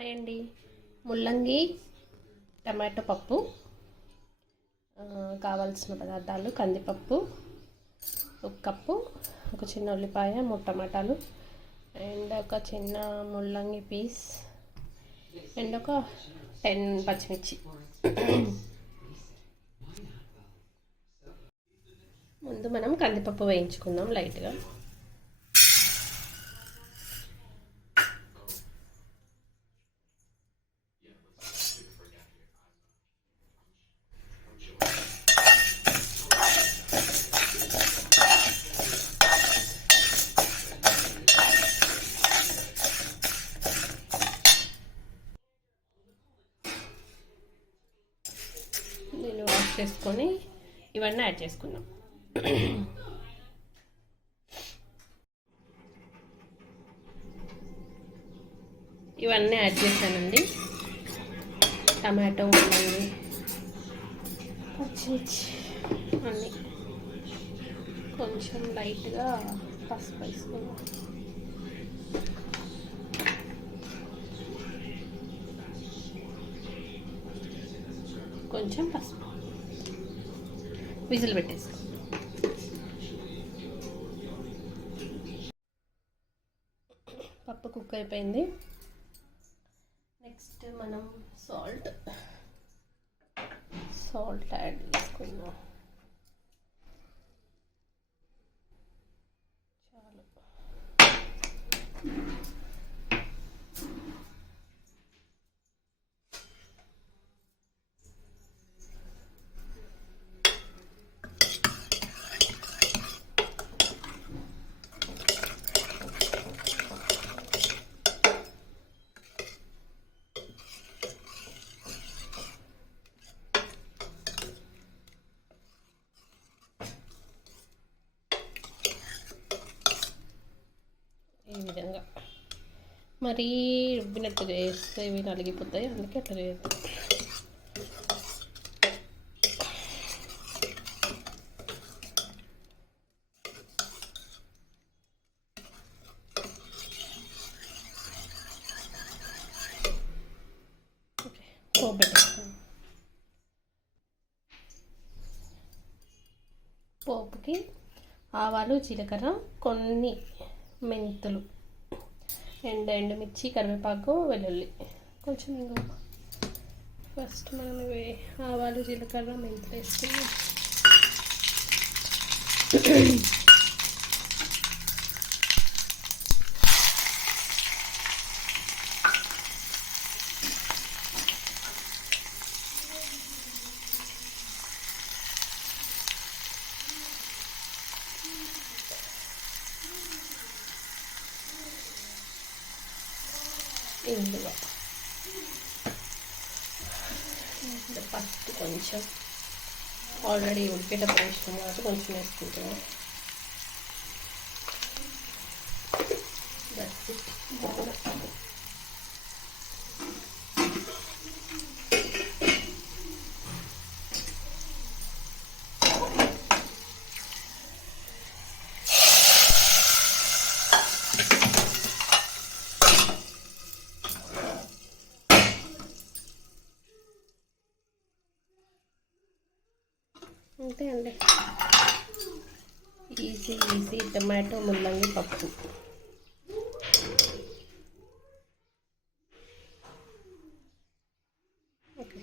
Hi అండి. ముల్లంగి tomato పప్పు. కావాల్సిన పదార్థాలు: కందిపప్పు 1 కప్పు, ఒక చిన్న ఉల్లిపాయ, 3 టమాటాలు, అండ్ ఒక చిన్న ముల్లంగి పీస్, అండ్ ఒక 10 పచ్చిమిర్చి. ముందు మనం కందిపప్పు వేయించుకుందాం లైట్గా. నేను వాష్ చేసుకొని ఇవన్నీ యాడ్ చేసుకుందాం. ఇవన్నీ యాడ్ చేశానండి. టమాటో, ముల్లంగి, పచ్చిమిర్చి అన్నీ. కొంచెం లైట్గా పసుపు వేసుకుందాం. కొంచెం పసుపు. విజిల్ పెట్టేసుకో. పప్పు కుక్ అయిపోయింది. నెక్స్ట్ మనం సాల్ట్ యాడ్ చేసుకుందాం. చాలు. ఈ విధంగా మరీ రుబ్బినట్టు చేస్తే ఇవి నలిగిపోతాయి, అందుకే అట్లా చేయద్దు. ఓకే, పోపు పెట్టేస్తాను. పోపుకి ఆవాలు, జీలకర్ర, కొన్ని మెంతులు, ఎండుమిర్చి, కరివేపాకు, వెల్లుల్లి, కొంచెం ఇంగువ. ఫస్ట్ మనం ఇవి ఆవాలు, జీలకర్ర, మెంతులు వేసుకుని ఇందువ, పసుపు కొంచెం ఆల్రెడీ ఉడికేటప్పుడు వేసినాం కాబట్టి కొంచెం వేసుకుంటాము. అంతే అండి, ఈజీ టమాటో ముల్లంగి పప్పు. ఓకే.